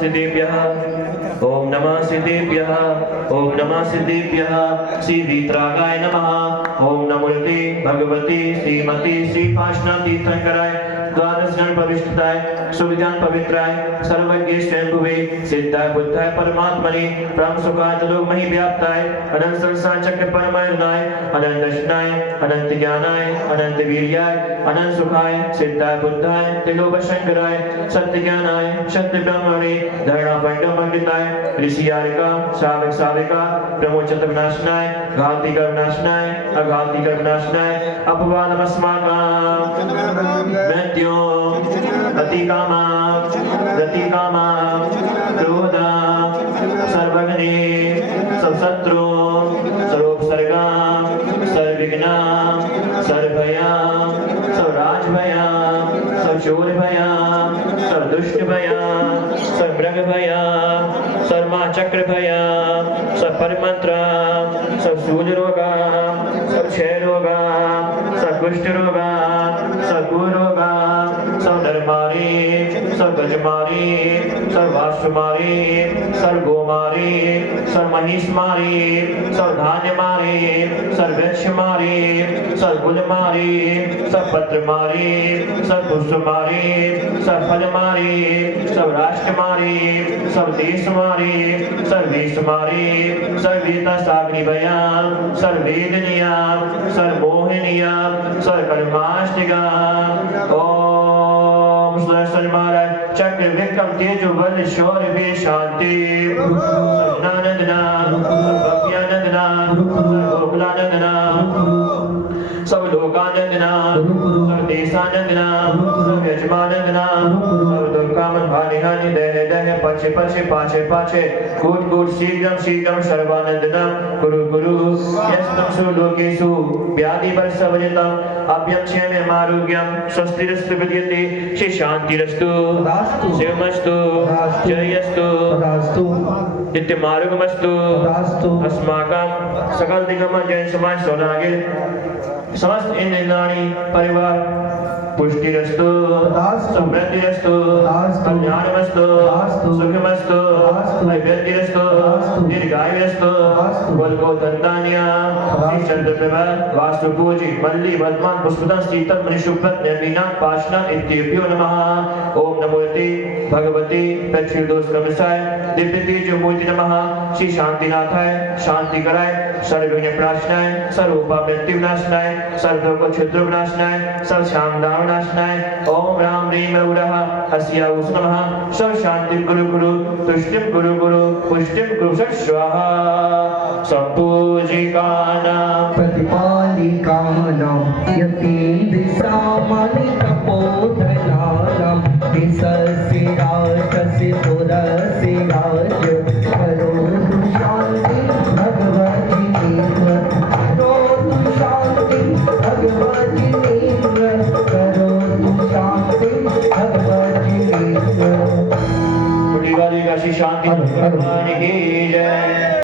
सिद्धेभ्यः ओम नमः सिद्धेभ्यः ओम नमः सिद्धेभ्यः श्री वीतरागाय नमः ओम नमोते भगवती श्रीमती श्री पाशना तीर्थंकराय द्वादश जन पवित्रताय सुविधान पवित्राय सर्वज्ञ स्वयंभुवे सिद्धाय बुद्धाय परमात्मने परम सुखाय लोक मही व्याप्ताय अनंत संसार चक्र परमायुनाय अनंत दर्शनाय अनंत ज्ञानाय अनंत वीर्याय अनंत सुखाय सिद्धाय बुद्धाय त्रिलोक शंकराय सत्य ज्ञानाय सत्य ब्रह्मणे धरणा पंड पंडिताय ऋषि यारिका श्रावक साविका प्रमोचत विनाशनाय घातिक विनाशनाय अघातिक विनाशनाय अपवादमस्माकं मृत्यु अतिकामा रतिकामा क्रोधा सर्वघ्ने सर्वशत्रु सर्वोपसर्गा सर्वविघ्ना सर्वभया सर्वराजभया सर्वशूरभया सर्वदुष्टभया सर्वमृगभया सर्वचक्रभया सर्वपरिमंत्रा सर्वशूलरोगा सर्वक्षयरोगा सर्वकुष्ठरोगा सर्वकुरोगा सर्वनरमारी सर्वगजमारी सर्वाश्वमारी सर्वगोमारी सर्वमहिषमारी सर्वधान्यमारी सर्ववृक्षमारी सर्वगुलमारी सर्वपत्रमारी सर्वपुष्पमारी सर्वफलमारी सर्वराष्ट्रमारी सर्वदेशमारी सर्वेशमारी सर्वेतसाग्निभया सर्ववेदनीया सर्वमोहिनीया सर्वकर्माष्टिका ओम सुदर्शन महाराज चक्र विक्रम तेजो बल शौर्य वे शांति सर्वज्ञानंदना सर्वभक्त्यानंदना सर्वगोकुलानंदना सर्वलोकानंदना सर्वदेशानंदना सर्वयजमानंदना सर्वदुर्गामन भानि हानि दह दह पछे पछे पाछे पाछे कूट कूट शीघ्रम शीघ्रम सर्वानंदनम गुरु गुरु यस्तम सुलोकेषु व्याधि वर्षवजतम अभ्यम क्षेमम आरोग्यम स्वस्तिरस्तु विद्यते श्री शांतिरस्तु शिवमस्तु जयस्तु नित्यमार्गमस्तु अस्माकं सकल दिगम जय समाज सौभाग्य समस्त इंद्रियाणि परिवार पुष्टिरस्तु समृद्धिरस्तु कल्याणमस्तु सुखमस्तु ऐश्वर्यरस्तु दीर्घायुरस्तु गोलगोधन्तान्य श्री चंद्रप्रभा वास्तु पूजी मल्ली वर्धमान पुष्पदं शीतल मणिशुभ्रत निर्मीना पाशना इत्येभ्यो नमः ओम नमोते भगवती प्रक्षिदोष क्रमशाय दिव्य तेज मूर्ति नमः श्री शांतिनाथाय शांति कराय सर्वविघ्न प्रणाशनाय सर्वोपा मृत्यु विनाशनाय सर्वलोक क्षुद्र विनाशनाय सर्व शामदान विनाशनाय ओम राम ह्रीं रौरः अस्या उस नमः सर्व शांति गुरु गुरु तुष्टिं गुरु गुरु पुष्टिं गुरु स्वाहा संपूजिकानां प्रतिपालिकानां यतीन्द्रसामानि तपोधनानां दिशस्य राजस्य पुरस्य राज्य करोतु शान्ति भगवती देव करोतु शान्ति भगवती देव करोतु शान्ति भगवती देव वाली का श्री शांति भगवान की